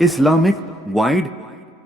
Islamic wide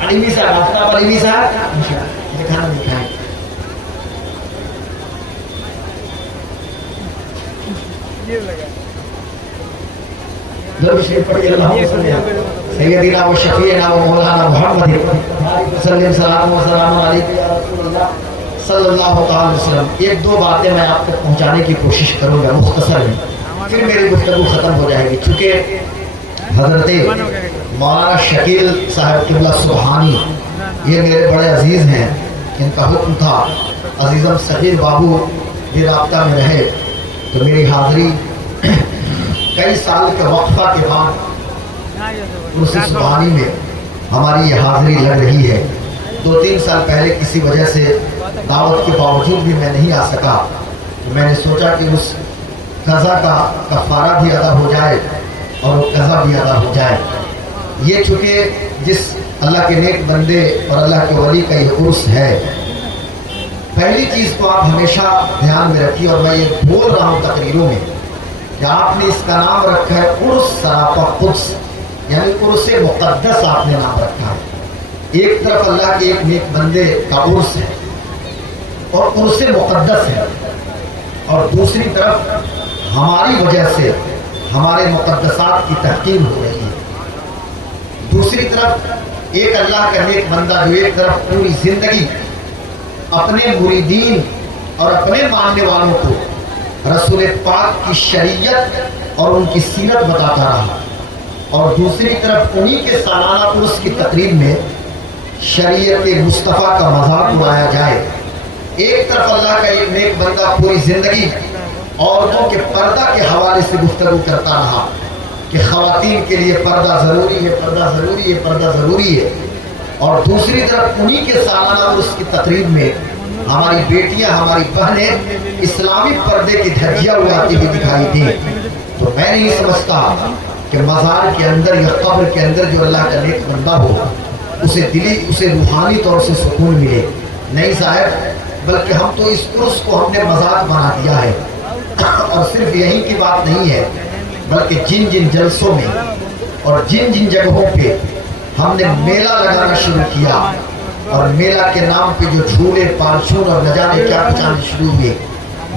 Alimi صاحب آفتاب علیمی صاحب کھانا نہیں کھائیں. درود شریف پڑھیے. اللہم صلی علی سیدنا و شفیعنا و مولانا محمد وسلم. سلام و سلام علیکم یا رسول اللہ صلی اللہ تعالی وسلم. ایک دو باتیں میں آپ تک پہنچانے کی کوشش کروں گا مختصر میں, پھر میری گفتگو ختم ہو جائے گی. چونکہ حضرت مولانا شکیل صاحب قبلہ سبحانی یہ میرے بڑے عزیز ہیں, ان کا حکم تھا عزیزم صغیر بابو بھی رابطہ میں رہے, تو میری حاضری کئی سال کے وقفہ کے بعد کرسی سبحانی میں ہماری یہ حاضری لگ رہی ہے. 2-3 سال پہلے کسی وجہ سے دعوت کے باوجود بھی میں نہیں آ سکا, تو میں نے سوچا کہ اس قضا کا کفارہ بھی ادا ہو جائے اور وہ قضا بھی ادا ہو جائے. یہ چونکہ جس اللہ کے نیک بندے اور اللہ کے ولی کا یہ عرس ہے, پہلی چیز تو آپ ہمیشہ دھیان میں رکھیے, اور میں یہ بول رہا ہوں تقریروں میں کہ آپ نے اس کا نام رکھا ہے عرس سراپا قدس, یعنی عرس مقدس آپ نے نام رکھا ہے. ایک طرف اللہ کے ایک نیک بندے کا عرس ہے اور عرس مقدس ہے, اور دوسری طرف ہماری وجہ سے ہمارے مقدسات کی تحقیر ہو رہی ہے. دوسری طرف ایک اللہ کا نیک بندہ جو ایک طرف پوری زندگی اپنے مریدین اور اپنے ماننے والوں کو رسول پاک کی شریعت اور ان کی سیرت بتاتا رہا, اور دوسری طرف انہی کے سالانہ عرس کی تقریب میں شریعت مصطفیٰ کا مذاق اڑایا جائے. ایک طرف اللہ کا ایک نیک بندہ پوری زندگی عورتوں کے پردہ کے حوالے سے گفتگو کرتا رہا کہ خواتین کے لیے پردہ ضروری ہے, پردہ ضروری ہے, پردہ ضروری ہے, اور دوسری طرف انہی کے سالانہ عرس کی تقریب میں ہماری بیٹیاں, ہماری بہنیں اسلامی پردے کی دھجیاں اڑاتی ہوئی دکھائی دیں. تو میں نہیں سمجھتا کہ مزار کے اندر یا قبر کے اندر جو اللہ کا نیک بندہ ہو اسے دلی, اسے روحانی طور سے سکون ملے. نہیں صاحب, بلکہ ہم تو اس عرس کو ہم نے مذاق بنا دیا ہے, اور صرف یہی کی بات نہیں ہے بلکہ جن جن جلسوں میں اور جن جن جگہوں پہ ہم نے میلہ لگانا شروع کیا, اور میلہ کے نام پہ جو جھولے پارچون اور نہ جانے کیا بچانے شروع ہوئے,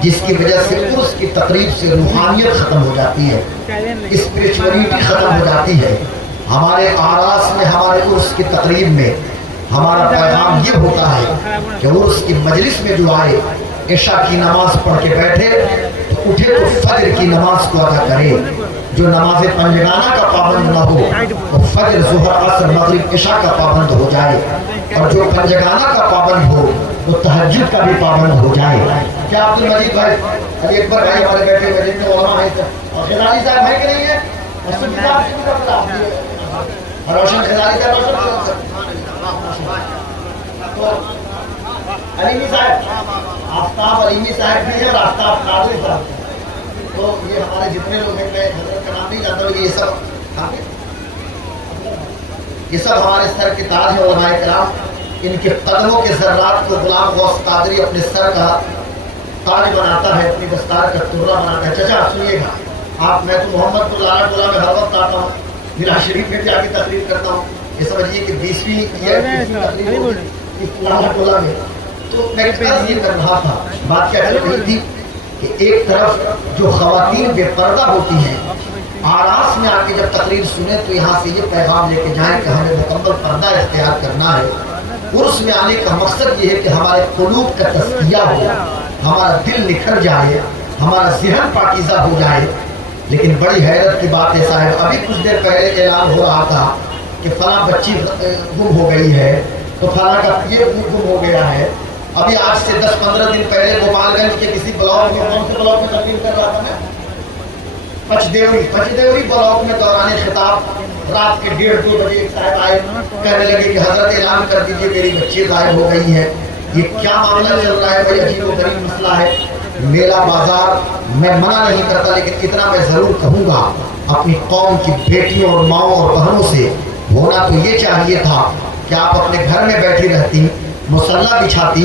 جس کی وجہ سے عرس کی تقریب سے روحانیت ختم ہو جاتی ہے, اسپریچولیٹی ختم ہو جاتی ہے. ہمارے آراس میں, ہمارے عرس کی تقریب میں ہمارا پیغام یہ ہوتا ہے کہ عرس کی مجلس میں جو آئے عشاء کی نماز پڑھ کے بیٹھے تو اٹھے تو فجر کی نماز کو ادا کرے. جو نماز پنجگانہ کا پابند نہ ہو وہ فجر, ظہر, عصر, مغرب, عشاء کا پابند ہو جائے, اور جو پنجگانہ کا پابند ہو وہ تہجد کا بھی پابند ہو جائے. کیا عبد المجید بھائی, علی اکبر بھائی ہمارے بیٹھے ہوئے جن میں علماء ہیں, اور خزالی صاحب ہے کہ نہیں ہے, روشن خزالی صاحب, علیمی صاحب, آفتاب علیمی صاحب بھی ہے اور آفتاب قادری صاحب. تو یہ ہمارے جتنے لوگ ہیں, میں حضرت کا نام نہیں جانتا ہوں, یہ سب ہمارے سر کے تاج ہیں علماء کرام. ان کے قدموں کے ذرات کو غلام غوث قادری اپنے سر کا تاج بناتا ہے, اپنی دستار کا ترا بناتا ہے. چچا سنیے گا آپ, میں تو محمد کو لانا ٹولہ میں ہر وقت آتا ہوں, میرا شریف میں جا کے تقریر کرتا ہوں, یہ سمجھیے کہ 20ویں لانا ٹولہ میں. تو میں عرض یہ کر رہا تھا, بات کیا چل رہی تھی کہ ایک طرف جو خواتین بے پردہ ہوتی ہیں آراس میں آ کے جب تقریر سنیں تو یہاں سے یہ پیغام لے کے جائیں کہ ہمیں مکمل پردہ اختیار کرنا ہے. عرس میں آنے کا مقصد یہ ہے کہ ہمارے قلوب کا تزکیہ ہو, ہمارا دل نکھر جائے, ہمارا ذہن پاکیزہ ہو جائے. لیکن بڑی حیرت کی بات ہے صاحب, ابھی کچھ دیر پہلے اعلان ہو رہا تھا کہ فلاں بچی گم ہو گئی ہے, تو فلاں کا یہ گم ہو گیا ہے. ابھی آج سے 10-15 دن پہلے گوپال گنج کے کسی بلاک میں, کون سے بلاک میں تقریر کر رہا تھا میں, پچدیوری بلاک میں دوران خطاب رات کے 1:30-2 بجے ایک صاحب آئے, کہنے لگے کہ حضرت اعلان کر دیجیے میری بچی غائب ہو گئی ہے. یہ کیا معاملہ چل رہا ہے, بڑی عجیب و غریب مسئلہ ہے. میرا بازار میں منع نہیں کرتا, لیکن اتنا میں ضرور کہوں گا, اپنی قوم کی بیٹیوں اور ماؤں اور بہنوں سے ہونا تو یہ چاہیے تھا کہ آپ اپنے گھر میں بیٹھی رہتی, مصلی بچھاتی,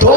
2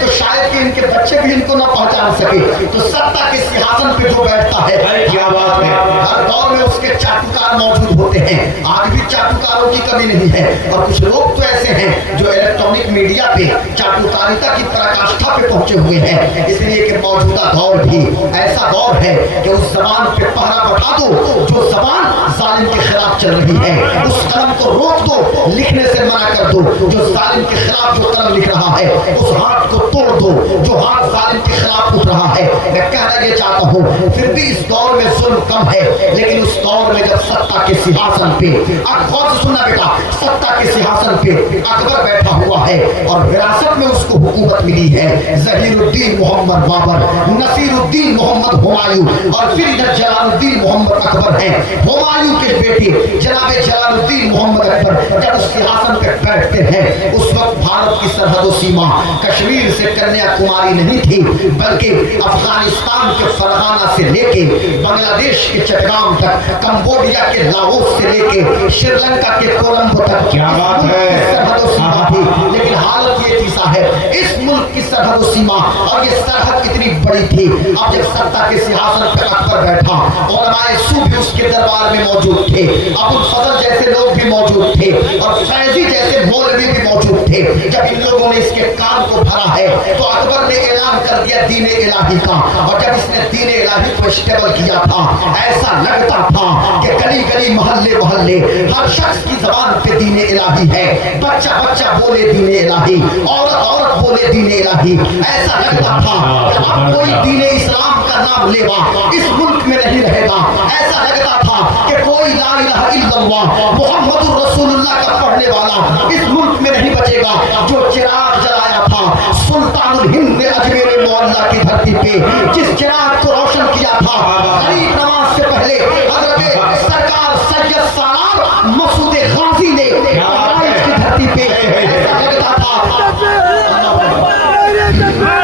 تو شاید کہ ان کے بچے بھی ان کو نہ پہچان سکے. تو سطح کے سیاست پہ جو بیٹھتا ہے کیا بات ہے, ہر دور میں اس کے چاٹوکار موجود ہوتے ہیں. آج بھی چاٹوکاروں کی کمی نہیں ہے. اور کچھ لوگ تو ایسے ہیں جو الیکٹرانک میڈیا پہ چاٹوکاریتا کی پراکاشٹھا پہ پہنچے ہوئے ہیں. اس لیے کہ موجودہ دور بھی ایسا دور ہے کہ اس زبان پہ پہرا بٹھا دو جو زبان ظالم کے خلاف چل رہی ہے, اس قلم کو روک دو, لکھنے سے منع کر دو جو ظالم کے خلاف جو قلم لکھ رہا ہے, اس ہاتھ کو توڑ دو جو ہاتھ ظالم کے خلاف اٹھ رہا ہے. میں کہنا یہ چاہتا ہوں پھر بھی اس دور میں ظلم کم ہے, لیکن اس دور میں جب سطح کے سیاست پہ, اب غور سے سننا بیٹا, سطح کے سیاست پہ اکبر بیٹھا ہوا ہے اور وراثت میں اس کو حکومت ملی ہے. ظہیر الدین محمد بابر, نصیر الدین محمد ہمایوں اور پھر ادھر جلال الدین محمد اکبر ہیں. ہمایوں کے بیٹے جناب جلال الدین محمد اکبر جب اس سیاست پہ بیٹھتے ہیں, اس وقت بھارت کی سرحد و سیما کشمیر سے کنیا کماری نہیں تھی, بلکہ افغانستان کے فرغانہ سے لے کے بنگلہ دیش کے چٹگام تک, کمبوڈیا کے لاہور سے لے کے شری لنکا کے کولمبو تک کیا بات ہے, سرحد و سیما تھی. لیکن حالت یہ تیسا ہے, اس ملک کی سرحد و سیما اور یہ سرحد اتنی بڑی تھی. اب جب سطح کے سیاست پہ اکبر بیٹھا, علماء سو بھی اس کے دربار میں موجود تھے, ابو الفضل جیسے لوگ بھی موجود تھے اور فیضی جیسے مولوی بھی موجود تھے. جب ان لوگوں نے اس کے کان کو بھرا ہے تو اکبر نے اعلان کر دیا دین الہی کا, اور جب اس نے دین الہی کو اسٹیبل کیا تھا, ایسا لگتا تھا کہ گلی گلی محلے محلے ہر شخص کی زبان پہ دین الہی ہے. بچہ بچہ بولے دین الہی, عورت عورت بولے دین الہی. ایسا لگتا تھا کہ اب کوئی دین اسلام کا نام لیوا اس ملک میں نہیں رہے گا. ایسا لگتا تھا کہ کوئی لا الہ الا اللہ محمد رسول اللہ کا پڑھنے والا اس ملک میں نہیں بچے گا. جو چراغ جلایا تھا سلطان الہند نے اجمیر معلیٰ کی دھرتی پہ, جس چراغ کو روشن کیا تھا غریب نماز سے پہلے حضرت سرکار سید سالار مسعود غازی نے کی دھرتی پہ, ایسا لگتا تھا.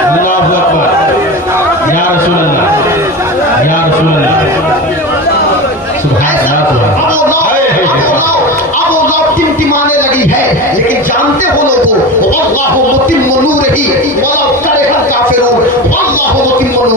اللہ اکبر, یا رسول اللہ, یا رسول اللہ, سبحان اللہ. اب وہ لوگ ٹمٹمانے لگی ہے, لیکن جانتے ہو لوگوں واللہ متم نورہ ولو کرہ الکافرون, واللہ متم نورہ.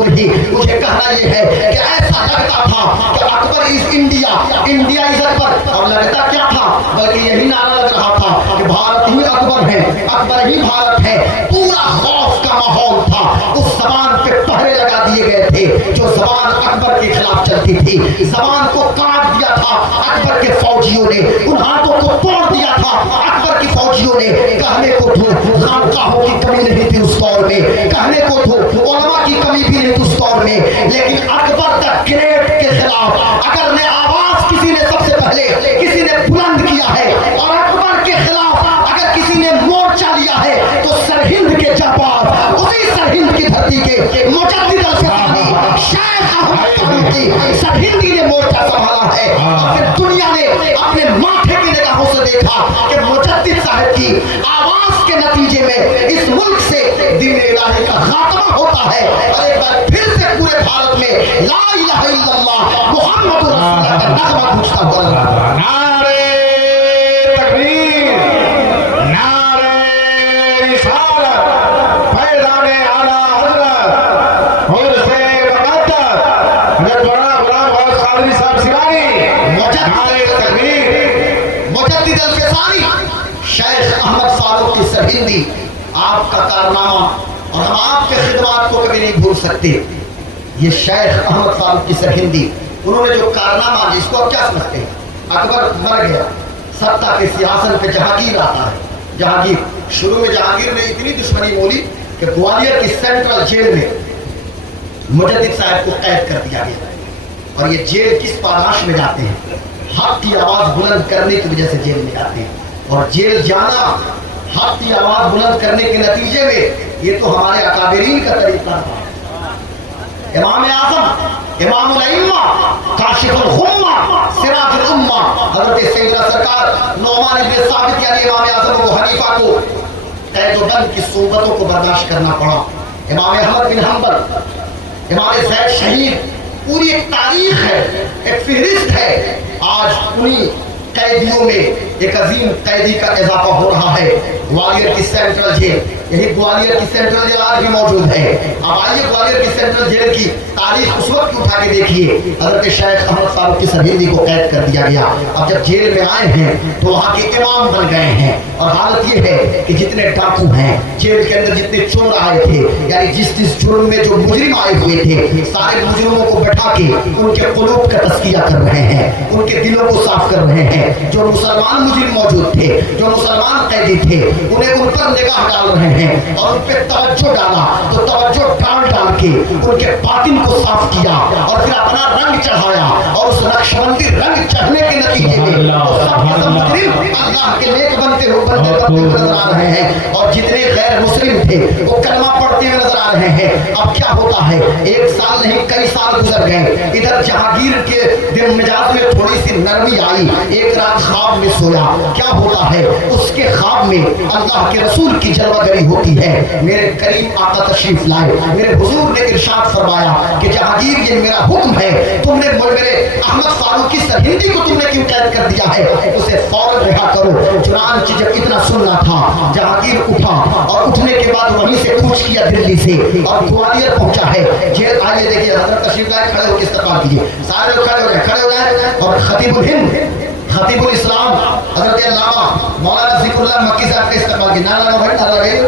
مجھے کہنا یہ ہے کہ ایسا لگتا تھا کہ اکبر از انڈیا, انڈیا از اکبر. اور لگتا کیا تھا, بلکہ یہی نعرہ لگ رہا تھا کہ بھارت ہی اکبر ہے, اکبر ہی بھارت ہے. پورا خوف کا ماحول تھا. اس زبان پہ پہرے لگا دیے گئے تھے جو زبان اکبر کے خلاف چلتی تھی. زبان کو کاٹ دیا تھا اکبر کے فوجیوں نے, ان ہاتھوں کو توڑ دیا تھا اکبر کی فوجیوں نے. کہنے کو تو خانقاہوں کی کمی نہیں تھی اس دور میں, کہنے کو تو علماء کی کمی بھی نہیں تھی اس دور میں, لیکن اکبر کا گریٹ کے خلاف اگر نے آواز کسی نے سب سے پہلے کسی نے بلند کیا ہے, اور اکبر کے خلاف اگر کسی نے مورچہ لیا ہے تو سرہند کے جاپاز, اسی سرہند کی دھرتی کے مجدد الفسانی شیخ احمد فاروقی سرہندی نے مورچہ سنبھالا ہے. اور پھر دنیا نے اپنے ماتھے کی نگاہوں سے دیکھا کہ مجدد صاحب کی آواز کے نتیجے میں اس ملک سے دین الہی کا خاتمہ ہوتا ہے. اور ایک بار پھر سے پورے بھارت میں لا الہ الا اللہ محمد رسول اللہ کا نغمہ گونجتا ہوا. نعرے تکبیر, نعرے رسالت, پیغام اعلیٰ حضرت حضرت مقدس حضرت مولانا غلام غوث قادری صاحب سیلانی, نعرے تکبیر. مجدد الفسانی شیخ احمد فاروقی سرہندی, آپ کا کارنامہ اور ہم آپ کے خدمات کو کبھی نہیں بھول سکتے. یہ شیخ احمد فاروقی سرہندی, انہوں نے جو کارنامہ, اس کو آپ کیا سمجھتے ہیں, اکبر مر گیا, سطح کے سیاست پہ جہانگیر آتا ہے. جہانگیر شروع میں جہانگیر نے اتنی دشمنی بولی کہ گوالیر کی سینٹرل جیل میں مجدد صاحب کو قید کر دیا گیا. اور یہ جیل کس پاداش میں جاتے ہیں, حق کی آواز بلند کرنے کی وجہ سے جیل میں جاتے ہیں. اور جیل جانا حق کی آواز بلند کرنے کے نتیجے میں, یہ تو ہمارے اکابرین کا طریقہ تھا. امام اعظم, امام الائمہ, کاشف الغمہ, سراج الامہ, حضرت سیدنا سرکار نعمان بن ثابت یعنی امام اعظم ابو حنیفہ کو قید و بند کی صحبتوں کو برداشت کرنا پڑا. امام احمد بن حنبل, امام زید شہید, پوری ایک تاریخ ہے, ایک فہرست ہے. آج انہی قیدیوں میں ایک عظیم قیدی کا اضافہ ہو رہا ہے. گوالیر کی سینٹرل جیل یہی گوالیئر کی سینٹرل جیل آج بھی موجود ہے. اب آئیے گوالیئر کی سینٹرل جیل کی تاریخ اس وقت کی اٹھا کے دیکھیے. حضرت شیخ احمد فاروقی سرہندی کو قید کر دیا گیا. اب جب جیل میں آئے ہیں تو وہاں کے امام بن گئے ہیں. اور حالت یہ ہے کہ جتنے ڈاکو ہیں جیل کے اندر، جتنے چور آئے تھے، یعنی جس جرم میں جو مجرم آئے ہوئے تھے، سارے مجرموں کو بٹھا کے ان کے قلوب کا تزکیہ کر رہے ہیں، ان کے دلوں کو صاف کر رہے ہیں. جو مسلمان مجرم موجود تھے، جو مسلمان قیدی تھے، انہیں ان پر نگاہ ڈال رہے ہیں اور ان پہ توجہ ڈالا. تو توجہ ڈال کے ان کے باطن کو صاف کیا اور پھر اپنا رنگ چڑھایا. اور اس نقشبندی رنگ چڑھنے کے نتیجے میں سب کے سب مجرم اللہ کے نیک بنتے ہوئے نظر آ رہے ہیں. اور جتنے غیر مسلم تھے وہ کلمہ پڑھتے ہوئے نظر آ رہے ہیں. اب کیا ہوتا ہے، ایک سال نہیں کئی سال گزر گئے. ادھر جہانگیر کے دل مزاج میں تھوڑی سی نرمی آئی. ایک رات خواب میں سویا. کیا ہوتا ہے، اس کے خواب میں اللہ کے رسول کی جلوہ گری ہوتی ہے. میرے کریم آقا تشریف لائے. میرے حضور نے ارشاد فرمایا کہ جہانگیر یہ میرا حکم ہے، تم نے میرے احمد فاروقی سرہندی کو تم نے کیوں قید کر دیا ہے، اسے فوراً رہا کرو. چنانچہ جب اتنا سننا تھا، جہانگیر اٹھا اور اٹھنے کے بعد وہیں سے کوچ کیا دلی سے اور گوالیئر پہنچا ہے جیل. آئیے دیکھیے حضرت تشریف لائے، کھڑے ہو کے استقبال کیجیے. سارے لوگ کھڑے ہو جائیں. اور خطیب الہند، خطیب الاسلام حضرت علامہ مولانا ذکر اللہ مکی صاحب کے استقبال کی. نعرہ لگا بھائی، نعرہ لگائیے.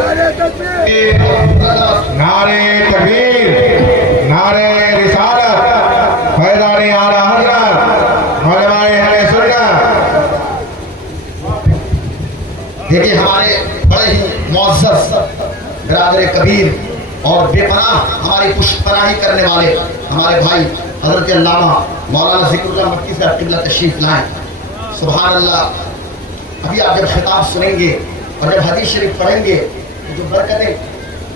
نعرے تکبیر، نعرے رسالت، فیضان اعلیٰ حضرت، علماء اہل سنت. دیکھیے ہمارے بڑے ہی معزز برادر کبیر اور بے پناہ ہماری پشت پناہی کرنے والے ہمارے بھائی حضرت علامہ مولانا ذکر اللہ مکی صاحب قبلہ تشریف لائیں. سبحان اللہ. ابھی آپ جب خطاب سنیں گے اور جب حدیث شریف پڑھیں گے، جو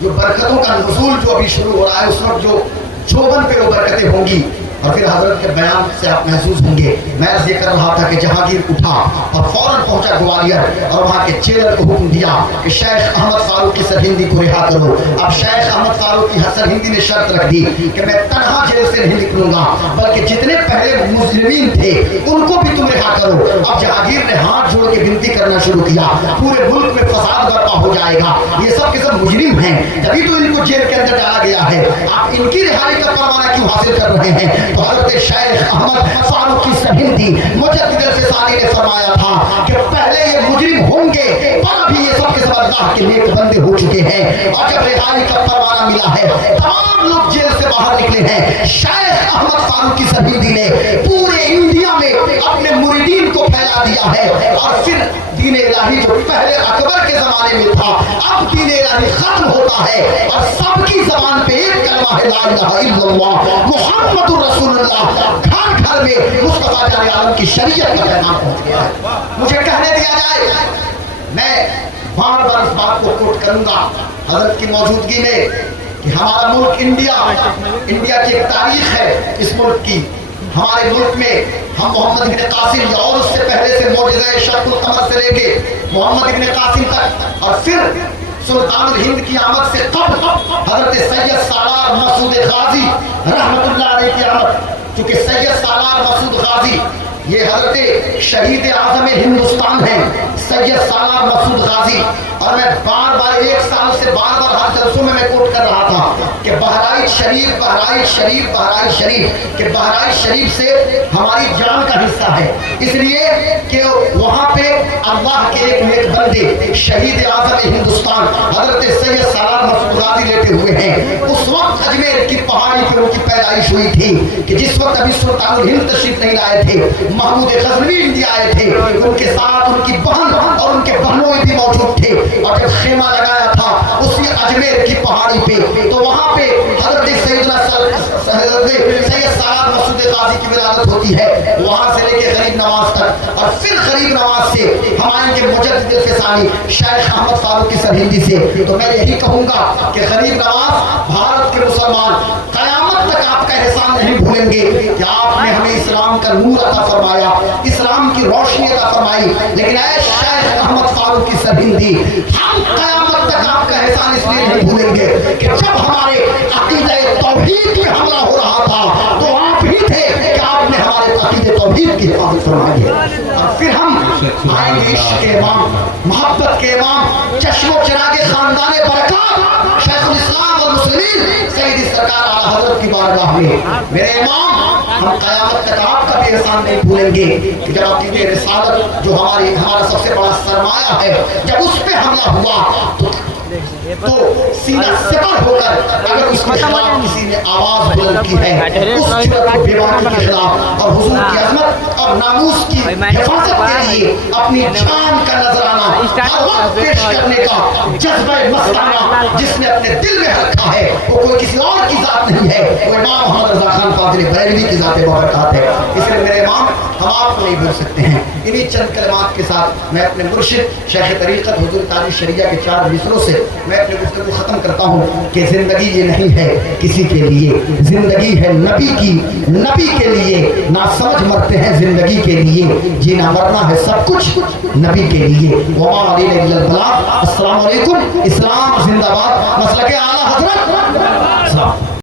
برکتوں کا نزول جو ابھی شروع ہو رہا ہے، اس وقت جو چوبن پہ وہ برکتیں ہوں گی اور پھر حضرت کے بیان سے آپ محسوس ہوں گے. میں عرض یہ کر رہا تھا کہ جہانگیر اٹھا اور فوراً پہنچا گوالیئر اور وہاں کے جیلر کو حکم دیا کہ شیخ احمد فاروقی سرہندی کو رہا کرو. اب شیخ احمد فاروقی سرہندی نے شرط رکھ دی کہ میں تنہا جیل سے نہیں نکلوں گا، بلکہ جتنے پہلے مجرمین تھے ان کو بھی تم رہا کرو. اب جہانگیر نے ہاتھ جوڑ کے بنتی کرنا شروع کیا. پورے ملک میں فساد برپا ہو جائے گا، یہ سب کے سب مجرم ہیں، تبھی تو ان کو جیل کے اندر ڈالا گیا ہے. آپ ان کی رہائی کا پروانہ کیوں حاصل کر رہے ہیں؟ تو حضرت شیخ احمد فاروقی سرہندی مجدد الفسانی نے فرمایا تھا کہ پہلے یہ مجرم ہوں گے پر ابھی یہ سب کے سب اللہ کے نیک بندے ہو چکے ہیں. اور جب رہائی کا پروانہ ملا ہے، تمام لوگ جیل سے باہر نکلے ہیں. شیخ احمد فاروقی سرہندی نے پورے انڈیا میں اپنے مریدین کو پھیلا دیا ہے. اور پھر دین الہی جو پہلے اکبر کے زمانے میں تھا، اب دین الہی ختم ہوتا ہے اور سب کی زبان پہ ایک کلمہ ہے، لا الہ الا اللہ محمد رسول اللہ. گھر گھر میں مصطفیٰ جان عالم کی شریعت کا پیغام پہنچ گیا ہے. مجھے کہنے دیا جائے، میں بار بار اس بات کو کوٹ کروں گا حضرت کی موجودگی میں کہ ہمارا ملک انڈیا کی ایک تاریخ ہے. اس ملک کی، ہمارے ملک میں ہم محمد ابن قاسم اور اس سے پہلے سے معجزہ شق القمر سے لے کے محمد ابن قاسم تک، اور پھر سلطان الہند کی آمد سے قبل حضرت سید سالار مسعود غازی رحمت اللہ علیہ کی آمد. چونکہ سید سالار مسعود غازی یہ حضرت شہید اعظم ہندوستان ہیں، سید سالار مسعود غازی. اور میں بار بار ایک سال سے بار ہر جلسوں میں کوٹ کر رہا تھا کہ بہرائچ شریف سے ہماری جان کا حصہ ہے، اس لیے کہ وہاں پہ اللہ کے ایک نیک بندے شہید اعظم ہندوستان حضرت سید سالار مسعود غازی لیتے ہوئے ہیں. اس وقت اجمیر کی پہاڑی پر ان کی پیدائش ہوئی تھی کہ جس وقت ابھی سلطان الہند تشریف نہیں لائے تھے، محمود غزنوی انڈیا آئے تھے، ان کے ساتھ ان کی بہن اور ان کے بہنوں بھی موجود تھے. اور جب خیمہ لگایا تھا اسی اجمیر کی پہاڑی پہ، تو وہاں پہ حضرت سید سالار مسعود غازی کی ولادت ہوتی ہے. وہاں سے لے کے غریب نواز تک، اور پھر غریب نواز سے ہمارے کے مجدد الفسانی شیخ احمد فاروقی سرہندی سے. تو میں یہی کہوں گا کہ غریب نواز بھارت کے مسلمان قیامت تک آپ کا احسان نہیں بھولیں گے کہ آپ نے ہمیں اسلام کا نور عطا فرمایا، اسلام کی روشنی عطا فرمائی. لیکن اے شیخ احمد فاروقی سرہندی، ہم قیامت تک آپ کا احسان اس لیے نہیں بھولیں گے کہ جب ہمارے عقیدہ توحید پہ حملہ ہو رہا تھا تو آپ ہی تھے کہ آپ نے ہمارے عقیدہ توحید کی حفاظت فرمائی ہے. اور پھر ہم آئیں گے عشق کے امام، محبت کے امام چشم و چراغ خاندان برکات شیخ الاسلام والمسلمین سیدی سرکار اعلیٰ حضرت کی بارگاہ میں میرے امام ہم قیامت تک آپ کا بھی احسان نہیں بھولیں گے کہ جب عقیدہ رسالت جو ہمارا سب سے بڑا سرمایہ ہے جب اس پہ حملہ ہوا تو سینہ سپر ہو کر اگر اس کے خلاف کسی نے آواز بلند کی ہے اس جرأت و بیباکی کے خلاف اور حضور کی عظمت اور ناموس کی حفاظت کے لیے اپنی جان کا نذرانہ ہر وقت پیش کرنے کا جذبہ مستانہ جس نے اپنے دل میں رکھا ہے وہ کوئی کسی اور کی ذات نہیں ہے، وہ امام محمد رضا خان فاضل بریلوی کی ذات بابرکات ہے۔ اس لیے میرے امام ہم آپ کو نہیں بھول سکتے ہیں۔ انہی چند کلمات کے ساتھ میں اپنے مرشد شیخ طریقت حضور تعالی شریعہ کے 4 مصروں سے میں اپنے گفتگو ختم کرتا ہوں کہ زندگی یہ نہیں ہے کسی کے لیے، زندگی ہے نبی کی، نبی کے لیے نہ سمجھ مرتے ہیں زندگی کے لیے، جینا مرنا ہے سب کچھ نبی کے لیے۔ وما علینا الا البلاغ۔ السلام علیکم، اسلام زندہ باد، مسلک اعلیٰ حضرت۔